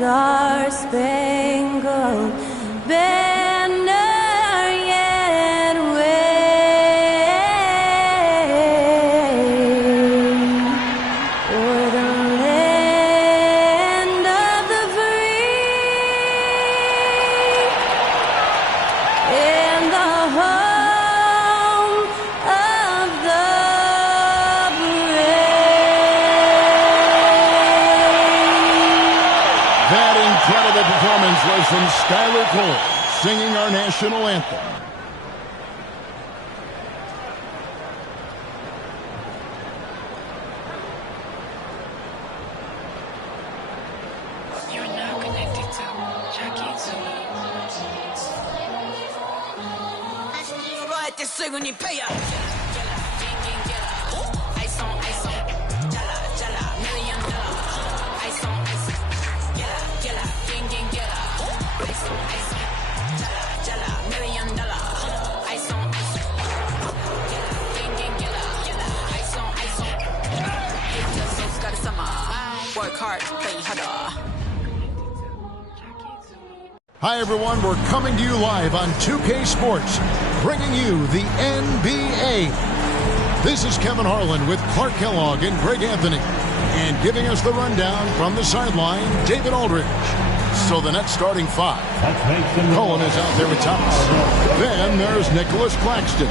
Star-Spangled Banner yet wave o'er the land of the free and the home of the brave. That incredible performance was from Skylar Cole, singing our national anthem. You're now connected to Jackie Zulu. Work hard, play harder. Hi, everyone. We're coming to you live on 2K Sports, bringing you the NBA. This is Kevin Harlan with Clark Kellogg and Greg Anthony. And giving us the rundown from the sideline, David Aldridge. So the Nets starting five. Cullen is out there with Thomas. Then there's Nicholas Claxton.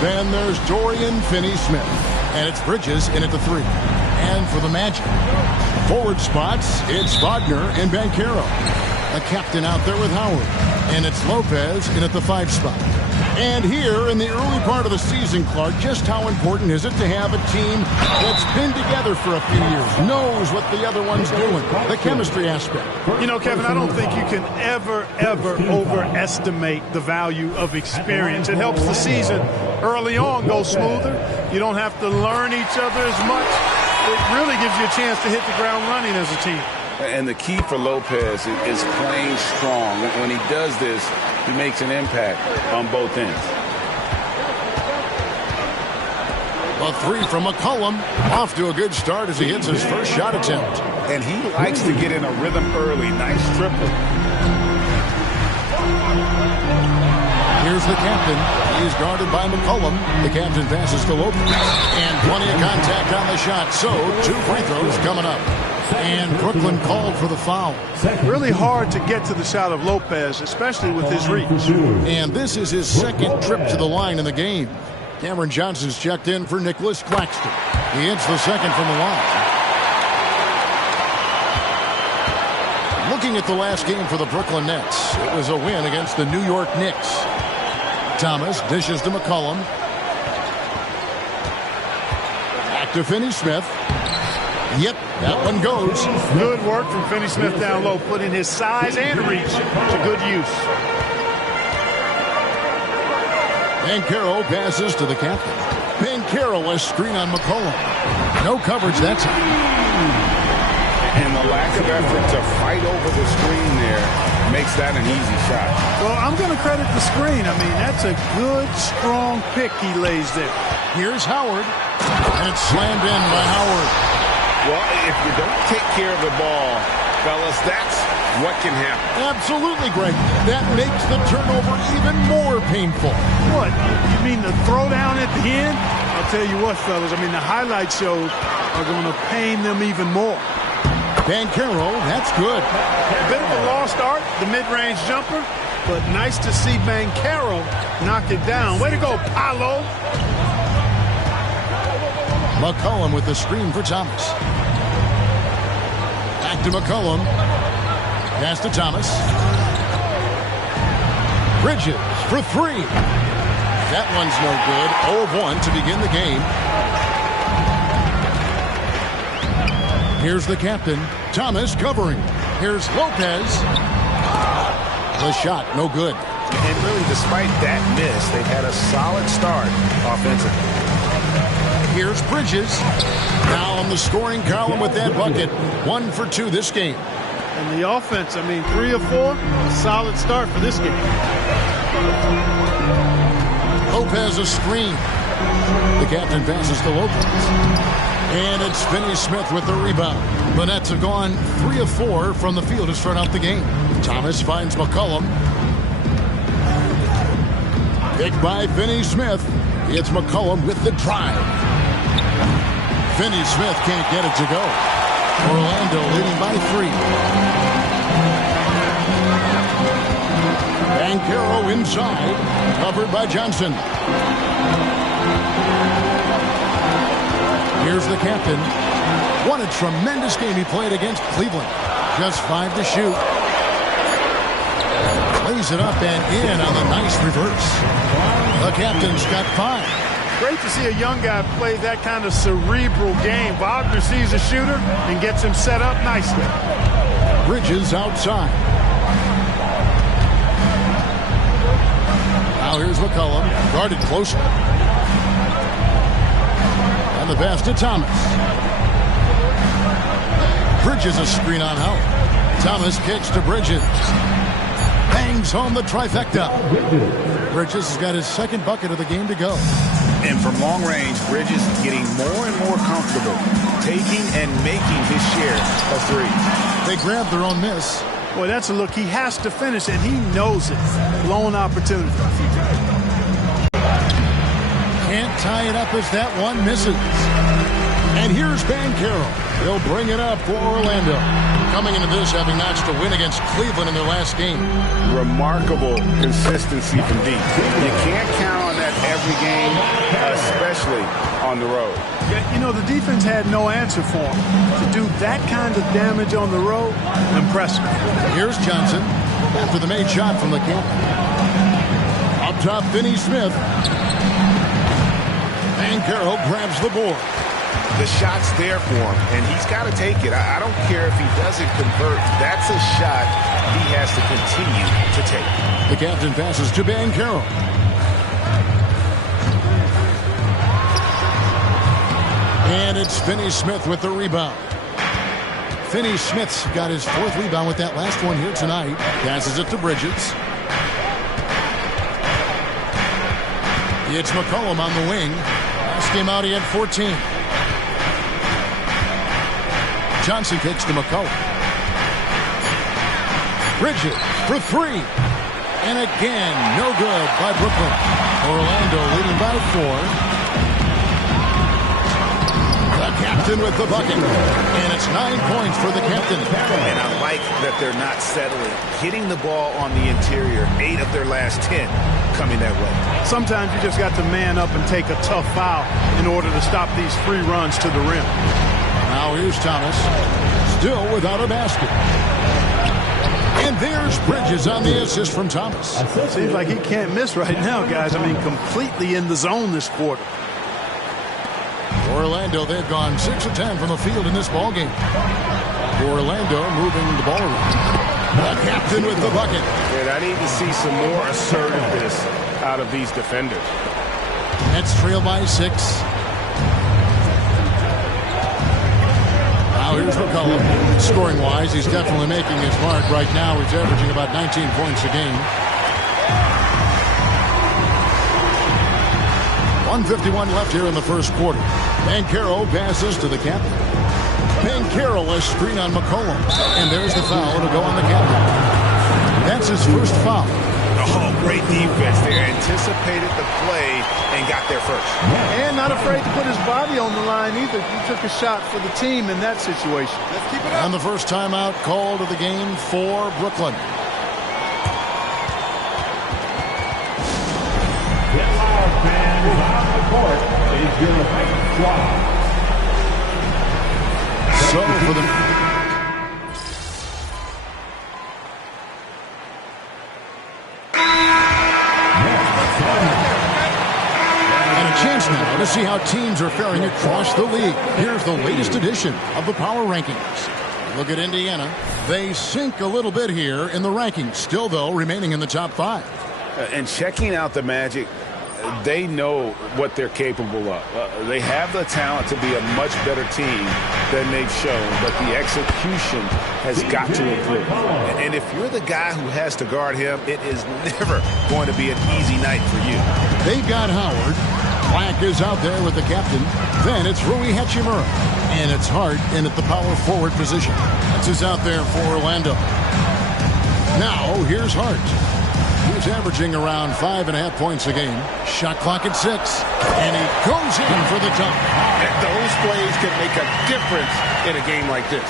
Then there's Dorian Finney-Smith. And it's Bridges in at the three. And for the Magic, forward spots, it's Wagner and Banchero. The captain out there with Howard. And it's Lopez in at the 5 spot. And here in the early part of the season, Clark, just how important is it to have a team that's been together for a few years, knows what the other one's doing, the chemistry aspect? You know, Kevin, I don't think you can ever overestimate the value of experience. It helps the season early on go smoother. You don't have to learn each other as much. It really gives you a chance to hit the ground running as a team. And the key for Lopez is playing strong. When he does this, he makes an impact on both ends. A three from McCollum. Off to a good start as he hits his first shot attempt. And he likes to get in a rhythm early. Nice triple. Here's the captain. He's guarded by McCollum. The captain passes to Lopez. And plenty of contact on the shot. So 2 free throws coming up. And Brooklyn called for the foul. Really hard to get to the shot of Lopez, especially with his reach. And this is his second trip to the line in the game. Cameron Johnson's checked in for Nicholas Claxton. He hits the second from the line. Looking at the last game for the Brooklyn Nets, it was a win against the New York Knicks. Thomas dishes to McCollum. Back to Finney-Smith. Yep, that one goes. Good work from Finney-Smith down low, putting his size and reach to good use. Banchero passes to the captain. Banchero a screen on McCollum. No coverage that time. And the lack of effort to fight over the screen there makes that an easy shot. Well, I'm going to credit the screen. I mean, that's a good, strong pick he lays there. Here's Howard. And it's slammed in by Howard. Well, if you don't take care of the ball, fellas, that's what can happen. Absolutely, Greg. That makes the turnover even more painful. What? You mean the throwdown at the end? I'll tell you what, fellas. I mean, the highlight shows are going to pain them even more. Banchero, that's good. A bit of a lost art, the mid-range jumper, but nice to see Banchero knock it down. Way to go, Paolo. McCollum with the screen for Thomas. Back to McCollum. Pass to Thomas. Bridges for 3. That one's no good. 0 of 1 to begin the game. Here's the captain. Thomas covering. Here's Lopez. The shot, no good. And really, despite that miss, they've had a solid start offensively. Here's Bridges. Now on the scoring column with that bucket. 1 for 2 this game. And the offense, 3 or 4, a solid start for this game. Lopez a screen. The captain passes to Lopez. And it's Finney-Smith with the rebound. The Nets have gone 3 of 4 from the field to start out the game. Thomas finds McCollum. Picked by Finney-Smith. It's McCollum with the drive. Finney-Smith can't get it to go. Orlando leading by 3. Banchero inside. Covered by Johnson. Here's the captain. What a tremendous game he played against Cleveland. Just 5 to shoot. Lays it up and in on the nice reverse. The captain's got 5. Great to see a young guy play that kind of cerebral game. Wagner sees a shooter and gets him set up nicely. Bridges outside. Now here's McCollum. Guarded closely. And the pass to Thomas. Bridges a screen on Howard. Thomas kicks to Bridges. Bangs home the trifecta. Bridges has got his second bucket of the game to go. And from long range, Bridges getting more and more comfortable, taking and making his share of threes. They grab their own miss. Boy, that's a look. He has to finish, and he knows it. Blown opportunity. Can't tie it up as that one misses. And here's Banchero. He'll bring it up for Orlando. Coming into this, having notched a win against Cleveland in their last game. Remarkable consistency from deep. You can't count on that every game, especially on the road. Yeah, the defense had no answer for him. To do that kind of damage on the road, impressive. Here's Johnson after the made shot from the captain. Up top, Finney-Smith. Banchero grabs the board. The shot's there for him, and he's got to take it. I don't care if he doesn't convert. That's a shot he has to continue to take. The captain passes to Banchero. And it's Finney-Smith with the rebound. Finney-Smith's got his 4th rebound with that last one here tonight. Passes it to Bridges. It's McCollum on the wing. Last game out, he had 14. Johnson kicks to McCollum. Bridges for 3. And again, no good by Brooklyn. Orlando leading by 4. The captain with the bucket. And it's 9 points for the captain. And I like that they're not settling. Hitting the ball on the interior. 8 of their last 10 coming that way. Sometimes you just got to man up and take a tough foul in order to stop these free runs to the rim. Now here's Thomas, still without a basket. And there's Bridges on the assist from Thomas. Seems like he can't miss right now, guys. Completely in the zone this quarter. Orlando, they've gone 6 of 10 from the field in this ballgame. Orlando moving the ball around. The captain with the bucket. And I need to see some more assertiveness out of these defenders. Nets trail by 6. Now here's McCollum. Scoring-wise, he's definitely making his mark right now. He's averaging about 19 points a game. 1:51 left here in the first quarter. Banchero passes to the captain. Banchero a screen on McCollum. And there's the foul. It'll go on the captain. That's his first foul. Oh, great defense there. Anticipated the play and got there first. And not afraid to put his body on the line either. He took a shot for the team in that situation. Let's keep it up. And the first timeout called of the game for Brooklyn. So for the chance now to see how teams are faring across the league. Here's the latest edition of the Power Rankings. Look at Indiana. They sink a little bit here in the rankings. Still, though, remaining in the top 5. And checking out the Magic, they know what they're capable of. They have the talent to be a much better team than they've shown, but the execution has got to improve. And if you're the guy who has to guard him, it is never going to be an easy night for you. They've got Howard. Black is out there with the captain. Then it's Rui Hachimura. And it's Hart in at the power forward position. That's who's out there for Orlando. Now, here's Hart. He's averaging around 5.5 points a game. Shot clock at 6. And he goes in for the dunk. Those plays can make a difference in a game like this.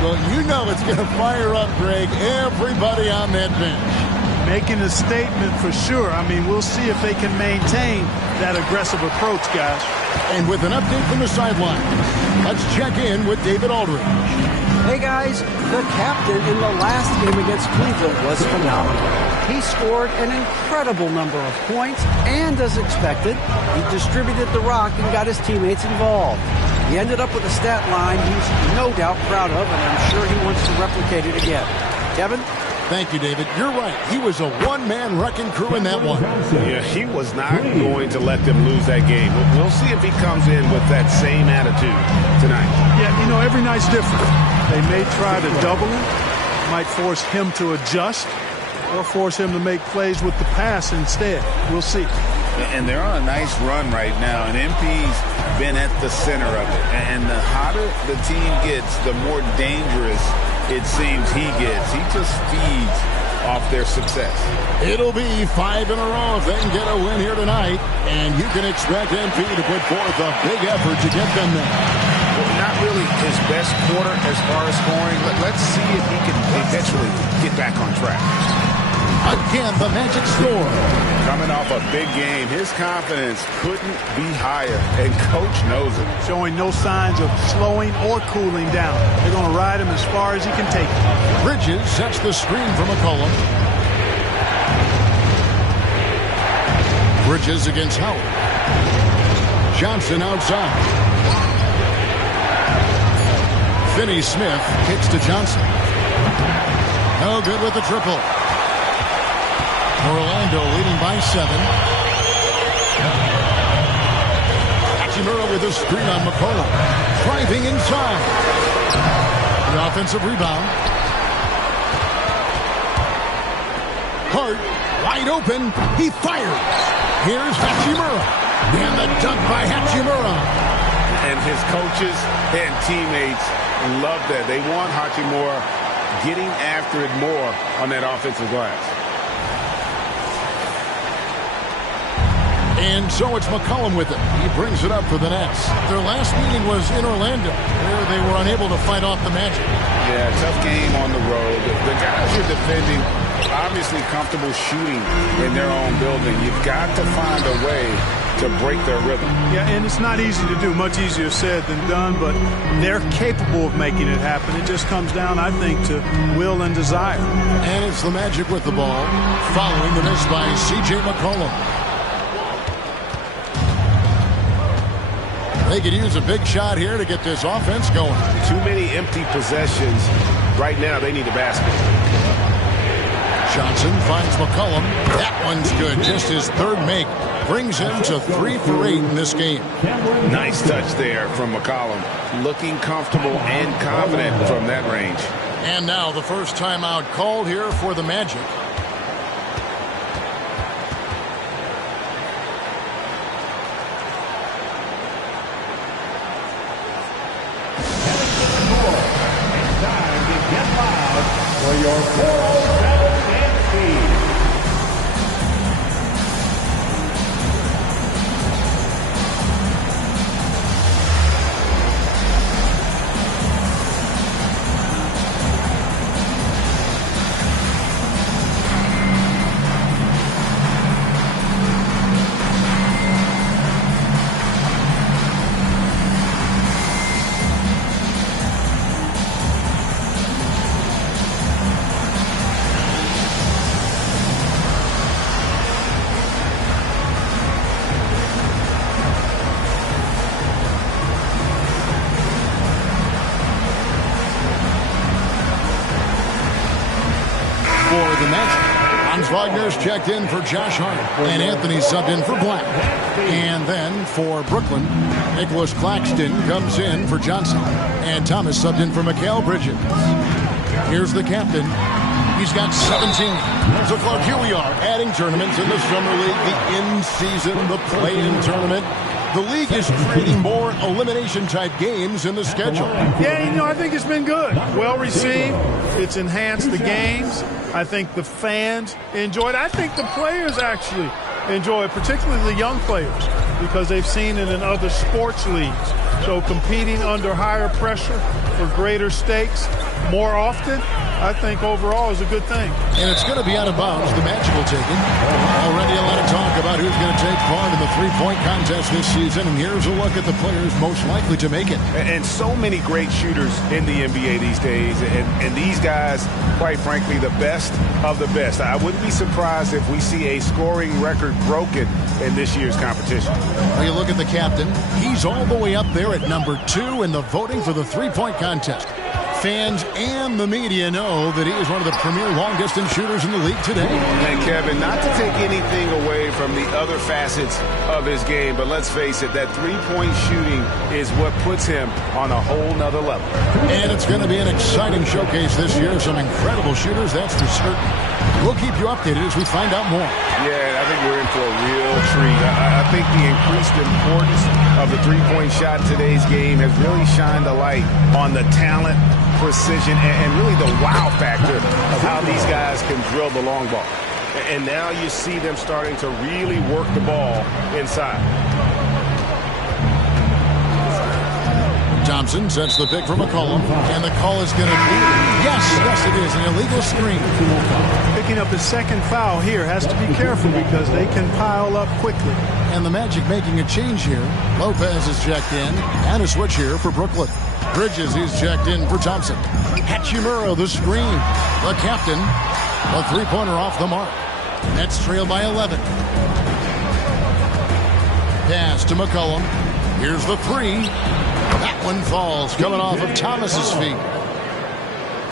Well, you know it's going to fire up, Greg, everybody on that bench. Making a statement for sure. I mean, we'll see if they can maintain that aggressive approach, guys. And with an update from the sideline, let's check in with David Aldridge. Hey guys, the captain in the last game against Cleveland was phenomenal. He scored an incredible number of points, and as expected, he distributed the rock and got his teammates involved. He ended up with a stat line he's no doubt proud of, and I'm sure he wants to replicate it again. Kevin? Thank you, David. You're right. He was a one-man wrecking crew in that one. Yeah, he was not going to let them lose that game. We'll see if he comes in with that same attitude tonight. Yeah, you know, every night's different. They may try to double him, might force him to adjust, or force him to make plays with the pass instead. We'll see. And they're on a nice run right now, and MP's been at the center of it. And the hotter the team gets, the more dangerous it seems he gets. He just feeds off their success. It'll be 5 in a row if they can get a win here tonight, and you can expect MP to put forth a big effort to get them there. Well, not really his best quarter as far as scoring, but let's see if he can eventually get back on track. Again, the Magic score. Coming off a big game, his confidence couldn't be higher, and Coach knows it. Showing no signs of slowing or cooling down. They're going to ride him as far as he can take it. Bridges sets the screen for McCollum. Bridges against Howard. Johnson outside. Finney-Smith kicks to Johnson. No good with the triple. Orlando leading by 7. Hachimura with a screen on McCollum. Driving inside. The offensive rebound. Hart, wide open. He fires. Here's Hachimura. And the dunk by Hachimura. And his coaches and teammates love that. They want Hachimura getting after it more on that offensive glass. And so it's McCollum with it. He brings it up for the Nets. Their last meeting was in Orlando, where they were unable to fight off the Magic. Yeah, tough game on the road. The guys you're defending, obviously comfortable shooting in their own building. You've got to find a way to break their rhythm. Yeah, and it's not easy to do. Much easier said than done, but they're capable of making it happen. It just comes down, I think, to will and desire. And it's the Magic with the ball, following the miss by C.J. McCollum. They could use a big shot here to get this offense going. Too many empty possessions. Right now, they need a basket. Johnson finds McCollum. That one's good. Just his third make. Brings him to 3 for 8 in this game. Nice touch there from McCollum. Looking comfortable and confident from that range. And now the first timeout called here for the Magic. For your 407 MP. Franz Wagner's checked in for Josh Hart, and Anthony subbed in for Black. And then for Brooklyn, Nicholas Claxton comes in for Johnson, and Thomas subbed in for Mikal Bridges. Here's the captain. He's got 17. So, Clark, here we are, adding tournaments in the Summer League, the in-season, the play-in tournament. The league is creating more elimination-type games in the schedule. Yeah, I think it's been good. Well received. It's enhanced the games. I think the fans enjoy it. I think the players actually enjoy it, particularly the young players, because they've seen it in other sports leagues. So competing under higher pressure for greater stakes more often, I think overall is a good thing. And it's going to be out of bounds, the Magic will take it. Already a lot of talk about who's going to take part in the three-point contest this season, and here's a look at the players most likely to make it. And so many great shooters in the NBA these days, and these guys, quite frankly, the best of the best. I wouldn't be surprised if we see a scoring record broken in this year's competition. Well, you look at the captain, he's all the way up there at number 2 in the voting for the three-point contest. Fans and the media know that he is one of the premier long-distance shooters in the league today. And Kevin, not to take anything away from the other facets of his game, but let's face it, that three-point shooting is what puts him on a whole nother level. And it's going to be an exciting showcase this year. Some incredible shooters, that's for certain. We'll keep you updated as we find out more. Yeah, I think we're in for a real treat. I think the increased importance of the three-point shot in today's game has really shined a light on the talent, precision, and really the wow factor of how these guys can drill the long ball. And now you see them starting to really work the ball inside. Thompson sets the pick for McCollum, and the call is going to be, yes, it is, an illegal screen. Picking up his second foul here, has to be careful because they can pile up quickly. And the Magic making a change here. Lopez is checked in, and a switch here for Brooklyn. Bridges is checked in for Thompson. Hachimura, the screen. The captain, a three-pointer off the mark. Nets trail by 11. Pass to McCollum. Here's the three. That one falls, coming off of Thomas's feet.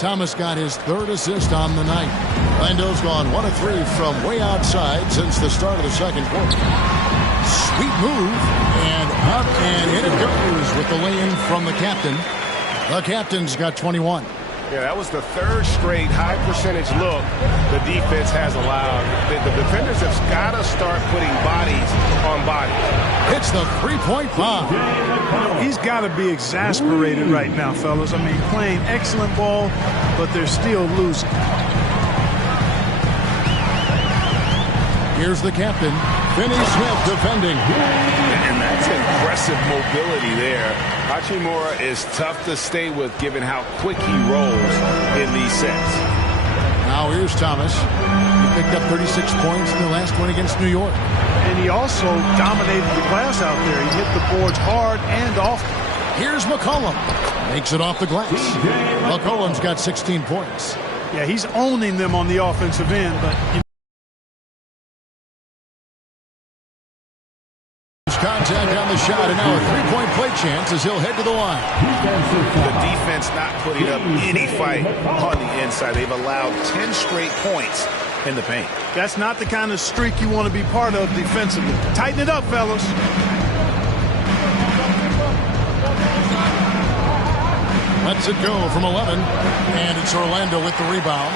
Thomas got his third assist on the night. Lando's gone 1 of 3 from way outside since the start of the second quarter. Sweet move, and up and in it goes with the lay-in from the captain. The captain's got 21. Yeah, that was the third straight high percentage look the defense has allowed. The defenders have got to start putting bodies on bodies. It's the three-point bomb. He's got to be exasperated right now, fellas. I mean, playing excellent ball, but they're still losing. Here's the captain, Finney Smith defending. And that's impressive mobility there. Hachimura is tough to stay with given how quick he rolls in these sets. Now here's Thomas. He picked up 36 points in the last one against New York. And he also dominated the glass out there. He hit the boards hard and often. Here's McCollum. Makes it off the glass. McCollum's got 16 points. Yeah, he's owning them on the offensive end, but contact on the shot, and now a three-point play chance as he'll head to the line. The defense not putting up any fight on the inside. They've allowed 10 straight points in the paint. that's not the kind of streak you want to be part of defensively. Tighten it up, fellas. Lets it go from 11, and it's Orlando with the rebound.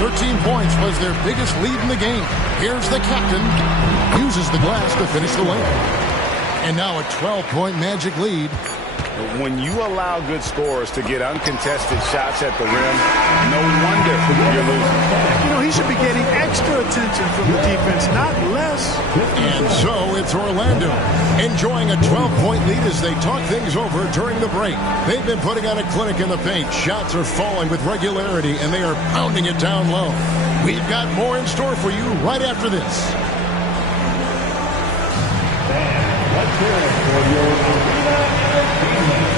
13 points was their biggest lead in the game. Here's the captain. Uses the glass to finish the layup. And now a 12-point Magic lead. When you allow good scorers to get uncontested shots at the rim, no wonder you're losing. He should be getting extra attention from the defense, not less. And so it's Orlando enjoying a 12-point lead as they talk things over during the break. They've been putting on a clinic in the paint. Shots are falling with regularity, and they are pounding it down low. We've got more in store for you right after this. Let's hear it for your arena entertainment.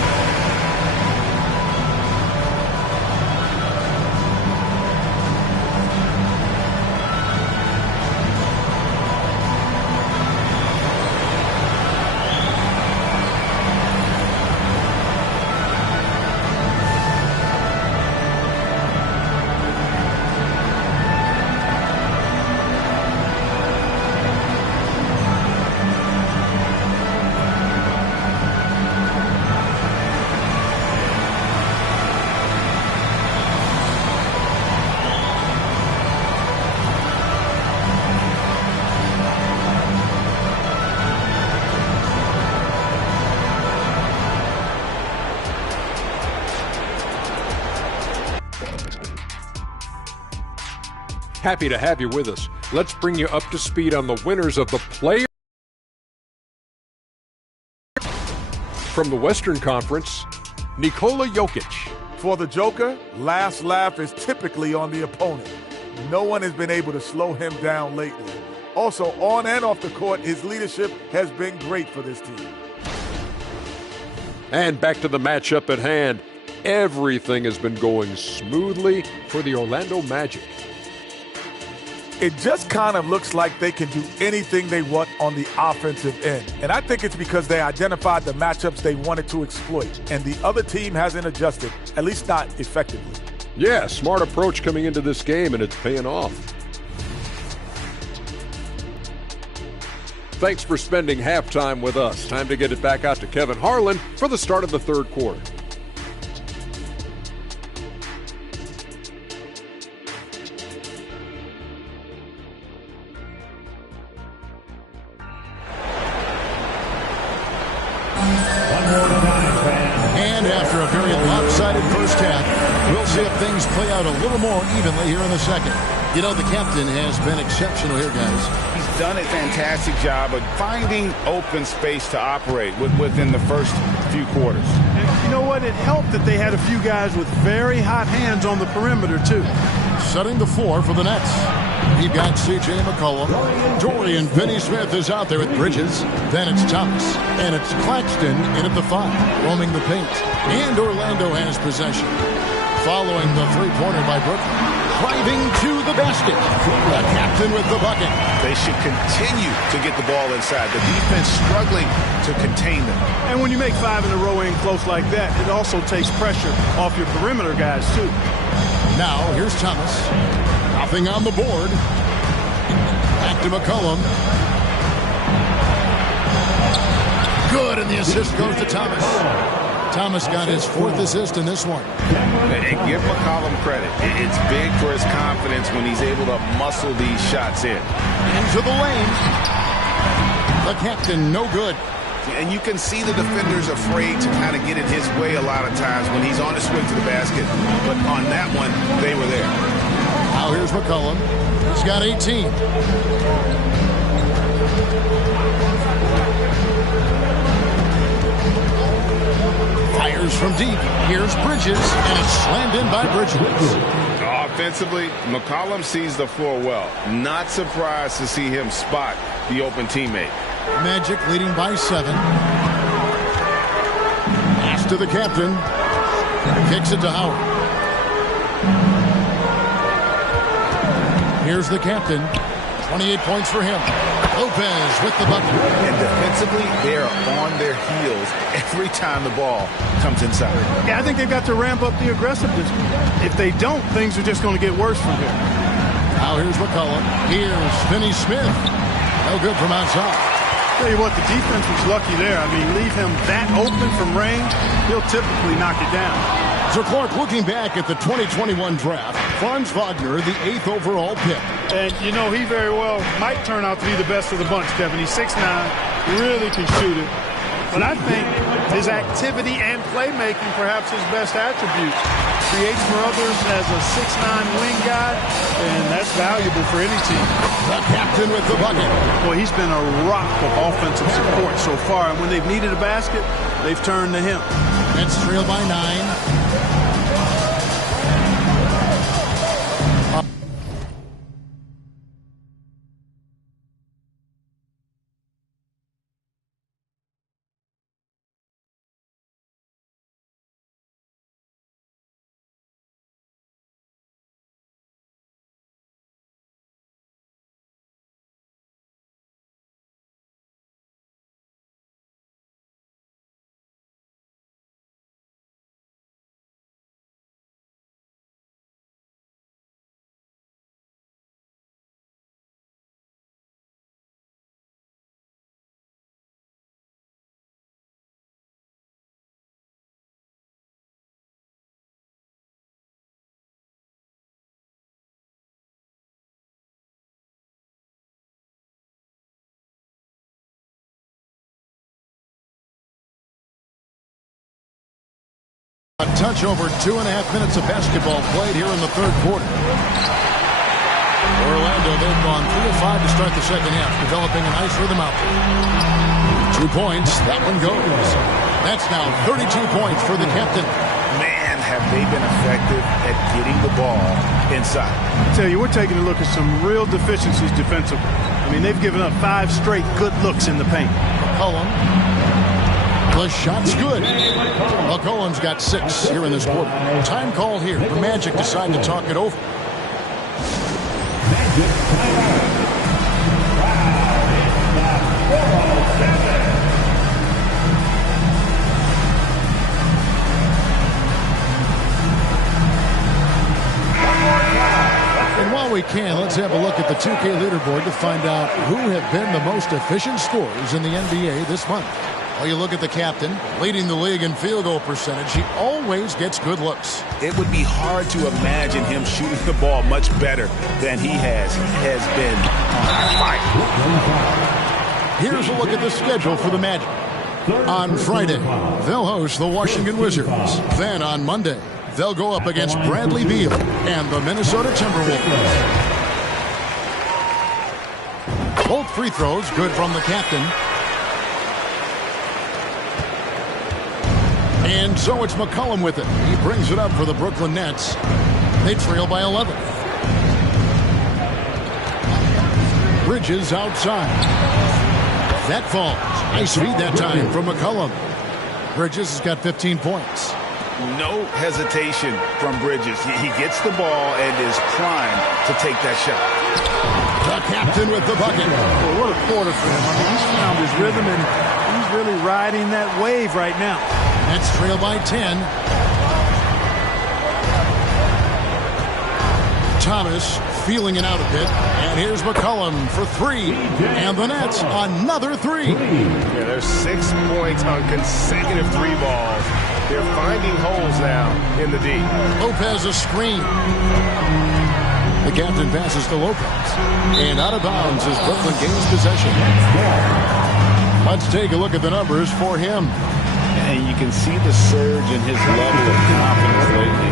Happy to have you with us. Let's bring you up to speed on the winners of the Player from the Western Conference, Nikola Jokic. For the Joker, last laugh is typically on the opponent. No one has been able to slow him down lately. Also, on and off the court, his leadership has been great for this team. And back to the matchup at hand. Everything has been going smoothly for the Orlando Magic. It just kind of looks like they can do anything they want on the offensive end. And I think it's because they identified the matchups they wanted to exploit, and the other team hasn't adjusted, at least not effectively. Yeah, smart approach coming into this game, and it's paying off. Thanks for spending halftime with us. Time to get it back out to Kevin Harlan for the start of the third quarter. And after a very lopsided first half, we'll see if things play out a little more evenly here in the second. You know, the captain has been exceptional here, guys. He's done a fantastic job of finding open space to operate within the first few quarters. And you know what? It helped that they had a few guys with very hot hands on the perimeter, too. Setting the floor for the Nets. You've got C.J. McCollum. Dorian Finney-Smith is out there with Bridges. Then it's Thomas. And it's Claxton in at the 5, roaming the paint. And Orlando has possession. Following the three-pointer by Brooklyn. Driving to the basket. The captain with the bucket. They should continue to get the ball inside. The defense struggling to contain them. And when you make 5 in a row in close like that, it also takes pressure off your perimeter guys, too. Now, here's Thomas. Nothing on the board. Back to McCollum. Good, and the assist goes to Thomas. Thomas got his 4th assist in this one. And give McCollum credit. It's big for his confidence when he's able to muscle these shots in. Into the lane. The captain, no good. And you can see the defenders afraid to kind of get in his way a lot of times when he's on his way to the basket. But on that one, they were there. Now here's McCollum. He's got 18. Fires from deep. Here's Bridges, and it's slammed in by Bridges. Offensively, McCollum sees the floor well. Not surprised to see him spot the open teammate. Magic leading by 7. Pass to the captain. Kicks it to Howard. Here's the captain. 28 points for him. Lopez with the bucket. And defensively, they are on their heels every time the ball comes inside. Yeah, I think they've got to ramp up the aggressiveness. If they don't, things are just going to get worse from here. Now here's McCollum. Here's Finney-Smith. No good from outside. Tell you what, the defense was lucky there. I mean, leave him that open from range, he'll typically knock it down. So Clark, looking back at the 2021 draft, Franz Wagner, the 8th overall pick. And, you know, he very well might turn out to be the best of the bunch, Kevin. He's 6'9", really can shoot it. But I think his activity and playmaking, perhaps his best attributes, creates for others as a 6'9" wing guy, and that's valuable for any team. The captain with the bucket. Well, he's been a rock of offensive support so far, and when they've needed a basket, they've turned to him. Nets trail by 9. A touch over 2.5 minutes of basketball played here in the third quarter. Orlando, they've gone 3 of 5 to start the second half, developing a nice rhythm out there. 2 points, that one goes. That's now 32 points for the captain. Man, have they been effective at getting the ball inside. I tell you, we're taking a look at some real deficiencies defensively. I mean, they've given up 5 straight good looks in the paint. McCollum. The shot's good. McCollum's got 6 here in this quarter. Time call here. The Magic decide to talk it over. And while we can, let's have a look at the 2K leaderboard to find out who have been the most efficient scorers in the NBA this month. Well, you look at the captain, leading the league in field goal percentage. He always gets good looks. It would be hard to imagine him shooting the ball much better than he has. He has been on fire. Here's a look at the schedule for the Magic. On Friday, they'll host the Washington Wizards. Then on Monday, they'll go up against Bradley Beal and the Minnesota Timberwolves. Both free throws good from the captain. And so it's McCollum with it. He brings it up for the Brooklyn Nets. They trail by 11. Bridges outside. That falls. Nice feed that time from McCollum. Bridges has got 15 points. No hesitation from Bridges. He gets the ball and is primed to take that shot. The captain with the bucket. Well, what a quarter for him. I mean, he's found his rhythm, and he's really riding that wave right now. Nets trail by 10. Thomas feeling it out a bit. And here's McCollum for 3. And the Nets, another 3. Yeah, there's 6 points on consecutive 3 balls. They're finding holes now in the D. Lopez a screen. The captain passes to Lopez. And out of bounds as Brooklyn gains possession. Let's take a look at the numbers for him. And you can see the surge in his level of confidence lately.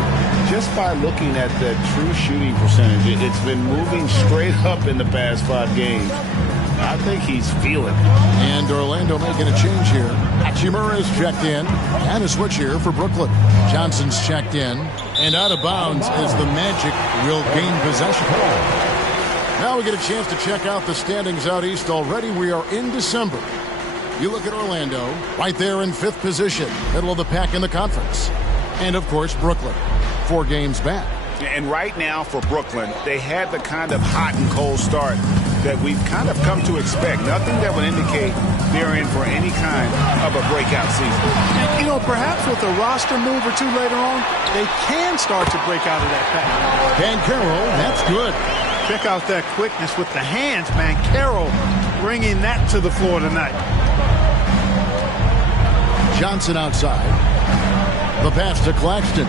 Just by looking at the true shooting percentage, it's been moving straight up in the past 5 games. I think he's feeling it. And Orlando making a change here. Hachimura is checked in. And a switch here for Brooklyn. Johnson's checked in. And out of bounds as the Magic will gain possession. Now we get a chance to check out the standings out east already. We are in December. You look at Orlando, right there in 5th position, middle of the pack in the conference. And, of course, Brooklyn, 4 games back. And right now for Brooklyn, they had the kind of hot and cold start that we've kind of come to expect. Nothing that would indicate they're in for any kind of a breakout season. You know, perhaps with a roster move or 2 later on, they can start to break out of that pack. Banchero, that's good. Check out that quickness with the hands, man. Banchero bringing that to the floor tonight. Johnson outside. The pass to Claxton.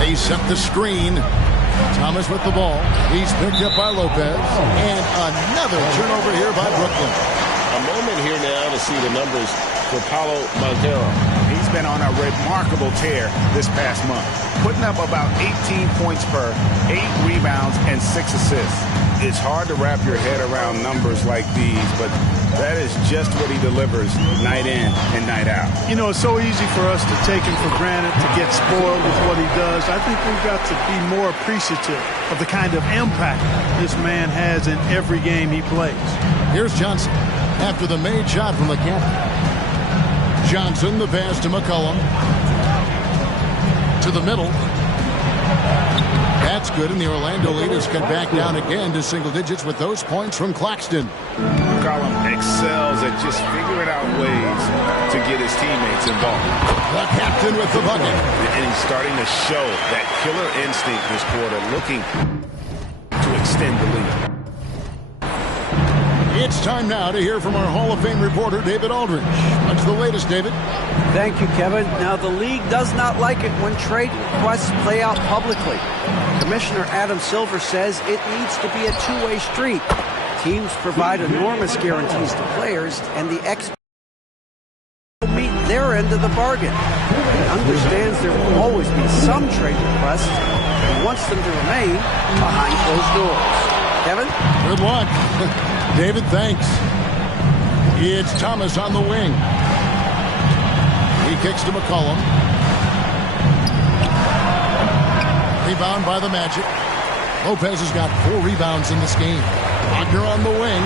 They set the screen. Thomas with the ball. He's picked up by Lopez. And another turnover here by Brooklyn. A moment here now to see the numbers for Paolo Banchero. He's been on a remarkable tear this past month, putting up about 18 points per, 8 rebounds, and 6 assists. It's hard to wrap your head around numbers like these, but that is just what he delivers night in and night out. You know, it's so easy for us to take him for granted, to get spoiled with what he does. I think we've got to be more appreciative of the kind of impact this man has in every game he plays. Here's Johnson after the made shot from the captain. Johnson, the pass to McCollum. To the middle. That's good, and the Orlando lead is cut back down again to single digits with those points from Claxton. McCollum excels at just figuring out ways to get his teammates involved. The captain with the bucket. And he's starting to show that killer instinct this quarter, looking to extend the lead. It's time now to hear from our Hall of Fame reporter, David Aldridge. What's the latest, David? Thank you, Kevin. Now, the league does not like it when trade requests play out publicly. Commissioner Adam Silver says it needs to be a two-way street. Teams provide enormous guarantees to players, and the experts will meet their end of the bargain. He understands there will always be some trade requests, wants them to remain behind closed doors. Kevin? Good luck. David, thanks. It's Thomas on the wing. He kicks to McCollum. Rebound by the Magic. Lopez has got 4 rebounds in this game. Wagner on the wing.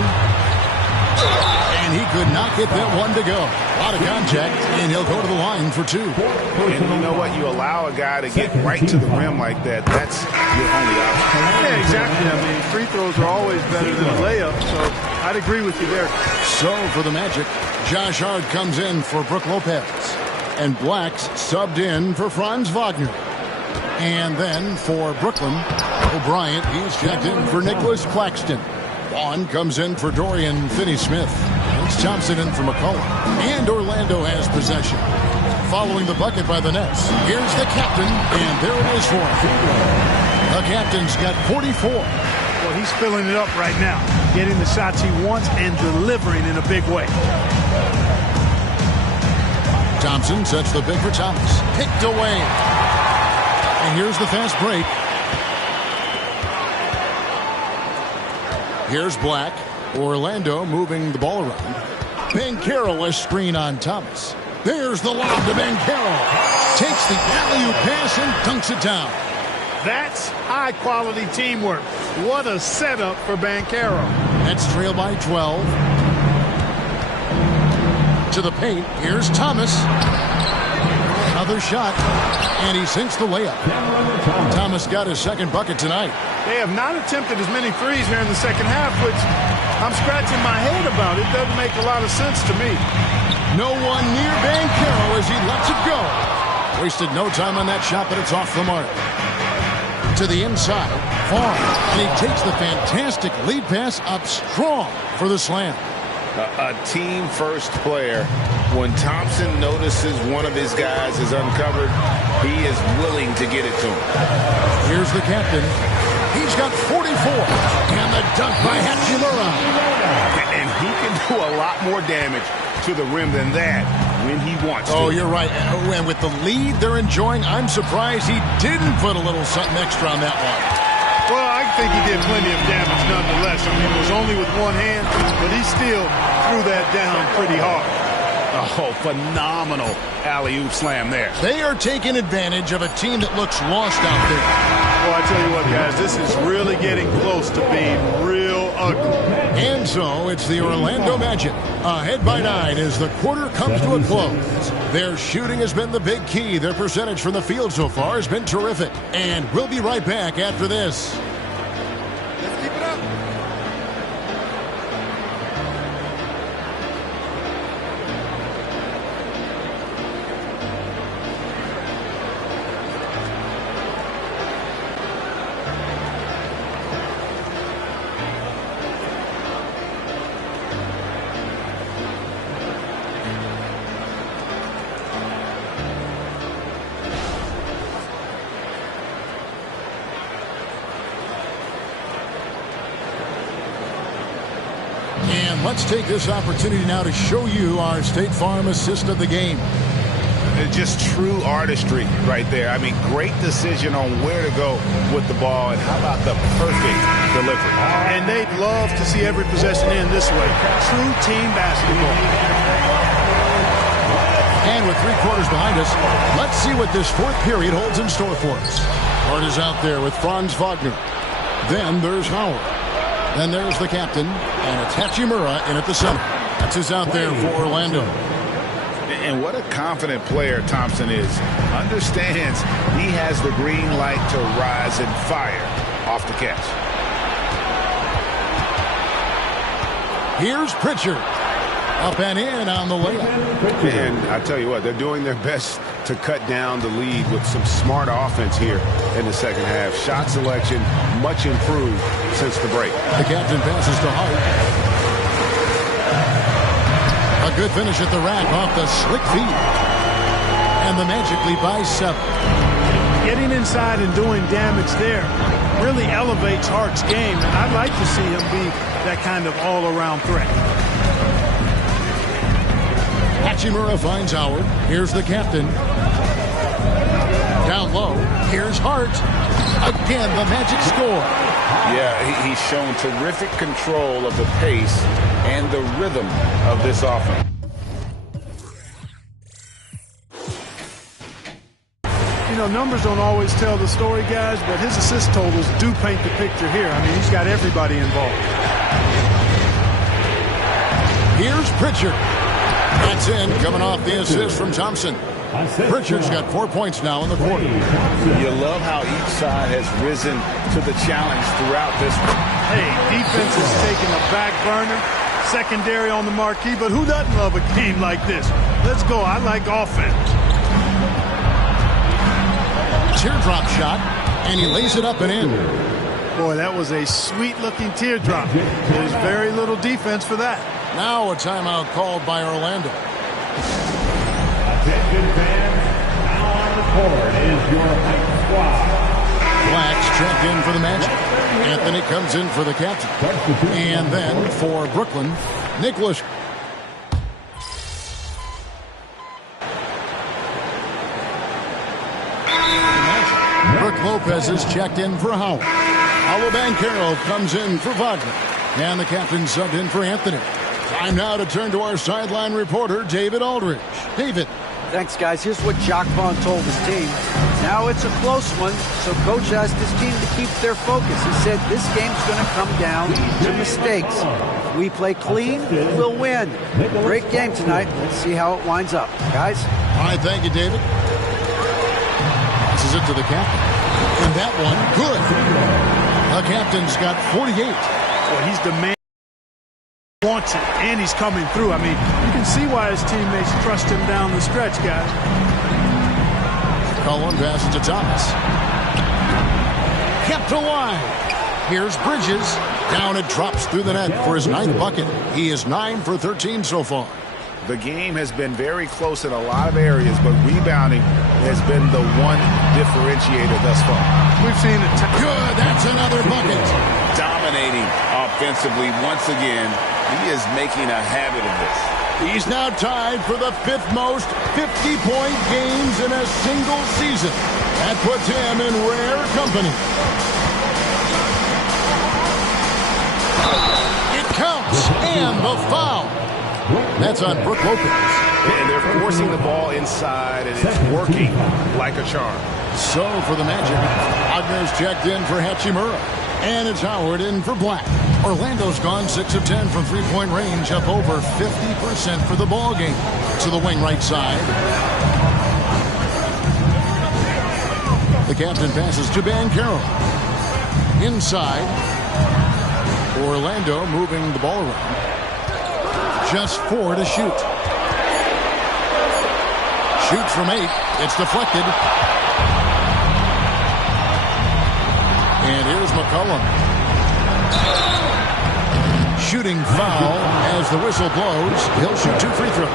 And he could not get that one to go. A lot of contact, and he'll go to the line for 2. And you know what? You allow a guy to get right to the rim like that. That's your only option. Yeah, exactly. I mean, free throws are always better than a layup, so I'd agree with you there. So for the Magic, Josh Hart comes in for Brook Lopez. And Black's subbed in for Franz Wagner. And then for Brooklyn, O'Brien, he's checked in for Nicholas Claxton. Vaughn comes in for Dorian Finney-Smith. It's Thompson in for McCollum. And Orlando has possession. Following the bucket by the Nets, here's the captain, and there it is for him. The captain's got 44. Well, he's filling it up right now, getting the shots he wants and delivering in a big way. Thompson sets the pick for Thomas. Picked away. And here's the fast break. Here's Black. Orlando moving the ball around. Banchero a screen on Thomas. There's the lob to Banchero. Takes the alley-oop pass and dunks it down. That's high-quality teamwork. What a setup for Banchero. Nets trail by 12. To the paint. Here's Thomas. Another shot. And he sinks the layup. Thomas got his second bucket tonight. They have not attempted as many threes here in the second half, which I'm scratching my head about. It doesn't make a lot of sense to me. No one near Banchero as he lets it go. Wasted no time on that shot, but it's off the mark. To the inside. Far. And he takes the fantastic lead pass up strong for the slam. A team-first player. When Thompson notices one of his guys is uncovered, he is willing to get it to him. Here's the captain. He's got 44. And the dunk by Hachimura. And he can do a lot more damage to the rim than that when he wants to. Oh, you're right. And with the lead they're enjoying, I'm surprised he didn't put a little something extra on that one. Well, I think he did plenty of damage nonetheless. I mean, it was only with one hand, but he still threw that down pretty hard. Oh, phenomenal alley-oop slam there. They are taking advantage of a team that looks lost out there. Well, I tell you what, guys, this is really getting close to being real ugly. And so it's the Orlando Magic. Ahead by 9 as the quarter comes to a close. Their shooting has been the big key. Their percentage from the field so far has been terrific. And we'll be right back after this. Let's keep it up. And let's take this opportunity now to show you our State Farm assist of the game. It's just true artistry right there. I mean, great decision on where to go with the ball, and how about the perfect delivery. And they'd love to see every possession end this way. True team basketball. And with 3 quarters behind us, let's see what this fourth period holds in store for us. Hart is out there with Franz Wagner. Then there's Howard. Then there's the captain, and it's Hachimura in at the center. That's who's out there for Orlando. And what a confident player Thompson is. Understands he has the green light to rise and fire off the catch. Here's Pritchard. Up and in on the layup. And I tell you what, they're doing their best to cut down the lead with some smart offense here in the second half. Shot selection much improved since the break. The captain passes to Hart. A good finish at the rack off the slick feed. And the Magic lead by 7. Getting inside and doing damage there really elevates Hart's game, and I'd like to see him be that kind of all-around threat. Hachimura finds Howard. Here's the captain. Down low. Here's Hart. Again, the Magic score. Yeah, he's shown terrific control of the pace and the rhythm of this offense. You know, numbers don't always tell the story, guys, but his assist totals do paint the picture here. I mean, he's got everybody involved. Here's Pritchard. That's in, coming off the assist from Thompson. Pritchard's got 4 points now in the quarter. You love how each side has risen to the challenge throughout this one. Hey, defense is taking a back burner, secondary on the marquee, but who doesn't love a game like this? Let's go. I like offense. Teardrop shot, and he lays it up and in. Boy, that was a sweet-looking teardrop. There's very little defense for that. Now a timeout called by Orlando. Attention fans, now on the court is your Hype Squad. Blacks checked in for the Magic. Anthony comes in for the captain. And then for Brooklyn, Nicholas. Brook Lopez is checked in for Howard. Paolo Banchero comes in for Wagner. And the captain subbed in for Anthony. Time now to turn to our sideline reporter, David Aldridge. David. Thanks, guys. Here's what Jacque Vaughn told his team. Now it's a close one, so coach asked his team to keep their focus. He said this game's going to come down to mistakes. If we play clean, we'll win. Great game tonight. Let's see how it winds up. Guys? All right, thank you, David. This is it to the captain. And that one, good. The captain's got 48. Well, he's demanding. Wants it, and he's coming through. I mean, you can see why his teammates trust him down the stretch, guys. Cullen passes to Thomas. Kept alive. Here's Bridges. Down it drops through the net for his 9th bucket. He is 9 for 13 so far. The game has been very close in a lot of areas, but rebounding has been the one differentiator thus far. We've seen it. Good, that's another bucket. Dominating offensively once again. He is making a habit of this. He's now tied for the 5th most 50-point games in a single season. That puts him in rare company. It counts, and the foul. That's on Brook Lopez. And they're forcing the ball inside, and it's working like a charm. So for the Magic, Wagner's checked in for Hachimura. And it's Howard in for Black. Orlando's gone 6 of 10 from three-point range, up over 50% for the ball game. To the wing right side. The captain passes to Banchero. Inside. Orlando moving the ball around. Just 4 to shoot. Shoots from 8. It's deflected. And here's McCollum. Shooting foul as the whistle blows. He'll shoot 2 free throws.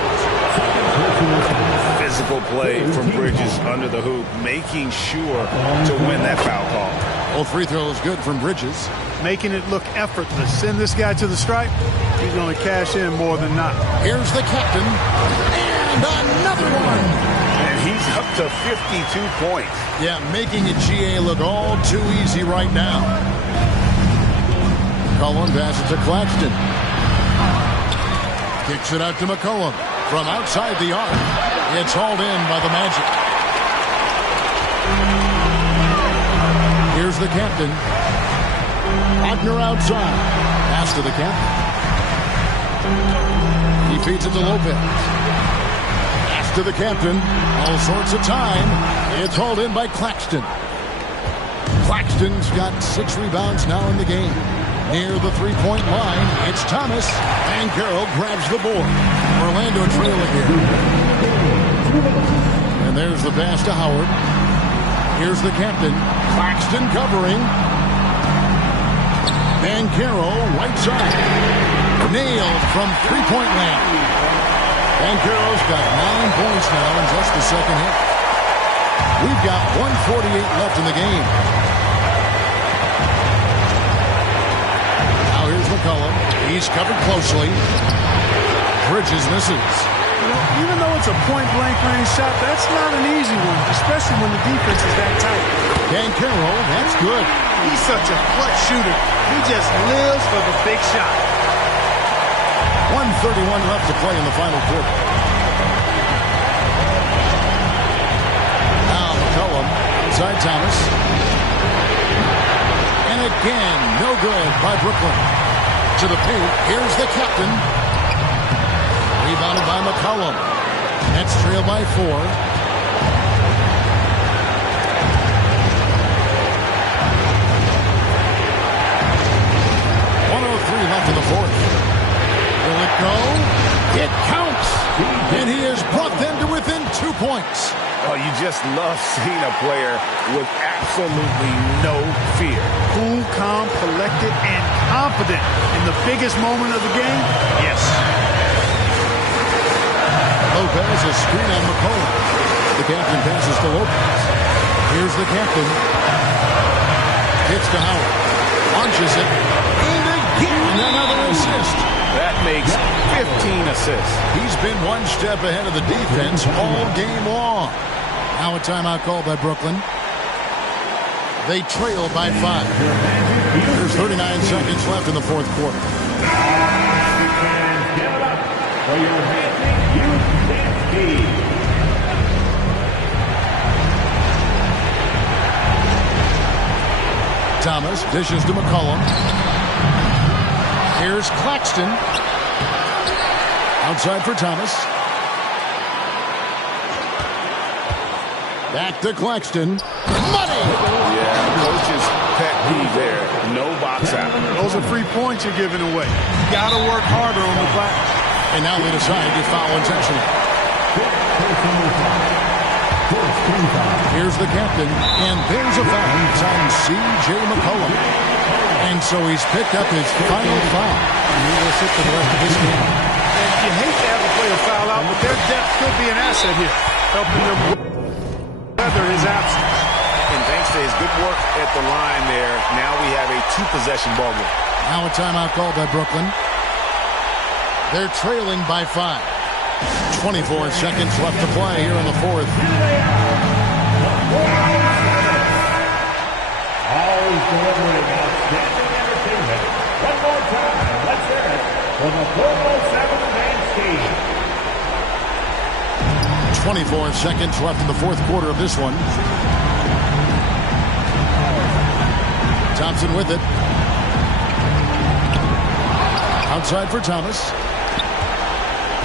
Physical play from Bridges under the hoop, making sure to win that foul call. Both free throws good from Bridges. Making it look effortless. Send this guy to the stripe. He's going to cash in more than not. Here's the captain. And another one. And he's up to 52 points. Yeah, making it GA look all too easy right now. Cullen passes to Claxton. Kicks it out to McCollum. From outside the arc. It's hauled in by the Magic. Here's the captain. Wagner outside. Pass to the captain. He feeds it to Lopez. Pass to the captain. All sorts of time. It's hauled in by Claxton. Claxton's got 6 rebounds now in the game. Near the three-point line, it's Thomas. And Carroll grabs the board. Orlando trailing here. And there's the pass to Howard. Here's the captain. Claxton covering. And Carroll right side. Nailed from three-point land. And Carroll's got 9 points now in just the second half. We've got 1:48 left in the game. Now here's McCollum. He's covered closely. Bridges misses. You know, even though it's a point-blank range shot, that's not an easy one, especially when the defense is that tight. Banchero, that's good. He's such a clutch shooter. He just lives for the big shot. 1:31 left to play in the final quarter. Now McCollum inside Thomas. And again, no good by Brooklyn. To the paint, here's the captain. Rebounded by McCollum. Nets trail by 4. Left in the fourth. Will it go? It counts! And he has brought them to within 2 points. Oh, you just love seeing a player with absolutely no fear. Cool, calm, collected, and confident in the biggest moment of the game? Yes. Lopez, a screen on McCollum. The captain passes to Lopez. Here's the captain. Hits to Howard. Launches it. And another assist. That makes 15 assists. He's been one step ahead of the defense all game long. Now a timeout called by Brooklyn. They trail by 5. There's 39 seconds left in the fourth quarter. Thomas dishes to McCollum. Here's Claxton. Outside for Thomas. Back to Claxton. Money! Yeah, coach's pet peeve there. No box out. Those are free points you're giving away. You got to work harder on the glass. And now they decide to foul intentionally. Here's the captain. And there's a foul. It's on C.J. McCollum. And so he's picked up his final foul. And he will sit for the rest of this game. And you hate to have a player foul out, but their depth could be an asset here, helping them weather his absence. And thanks to his good work at the line there, now we have a 2-possession ball game. Now a timeout called by Brooklyn. They're trailing by 5. 24 seconds left to play here in the fourth. Always delivering outstanding entertainment. One more time, let's hear it for the 407 Advanced team. 24 seconds left in the fourth quarter of this one. Thompson with it. Outside for Thomas.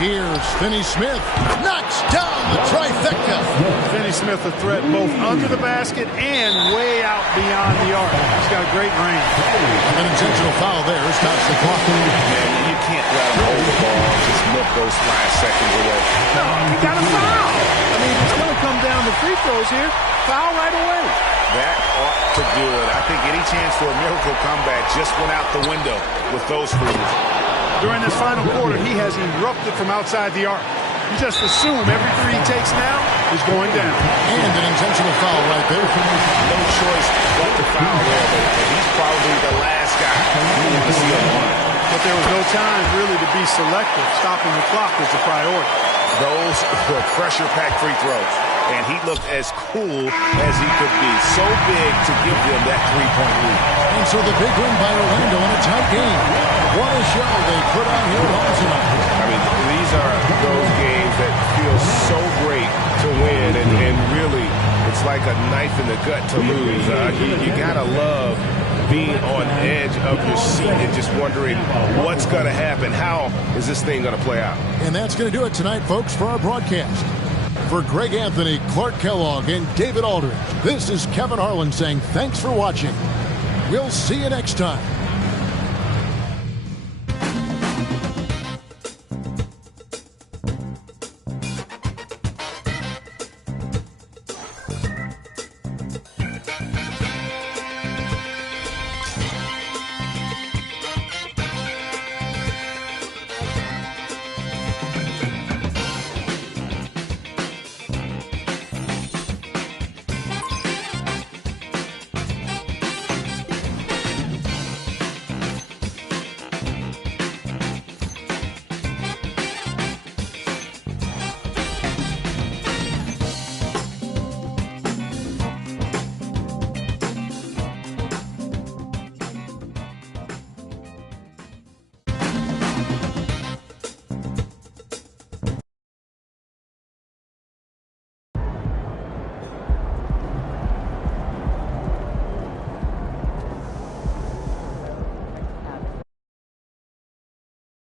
Here's Finney-Smith. Knocks down the trifecta. Finney-Smith a threat both under the basket and way out beyond the arc. He's got a great range. An intentional foul there stops the clock. Man, you can't let him hold the ball and just milk those 5 seconds away. No, you got to foul. I mean, it's going to come down to free throws here. Foul right away. That ought to do it. I think any chance for a miracle comeback just went out the window with those frees. During this final quarter, he has erupted from outside the arc. You just assume every three he takes now is going down. And an intentional foul right there. No choice but to foul there, but he's probably the last guy you want to see on the line. But there was no time really to be selective. Stopping the clock was the priority. Those were pressure-packed free throws, and he looked as cool as he could be. So big to give them that 3-point lead. And so the big win by Orlando in a tight game. What a show they put on here at home tonight. I mean, these are those games that feel so great to win, and really, it's like a knife in the gut to lose. You gotta love being on edge of your seat and just wondering what's going to happen. How is this thing going to play out? And that's going to do it tonight, folks, for our broadcast. For Greg Anthony, Clark Kellogg, and David Aldridge, this is Kevin Harlan saying thanks for watching. We'll see you next time.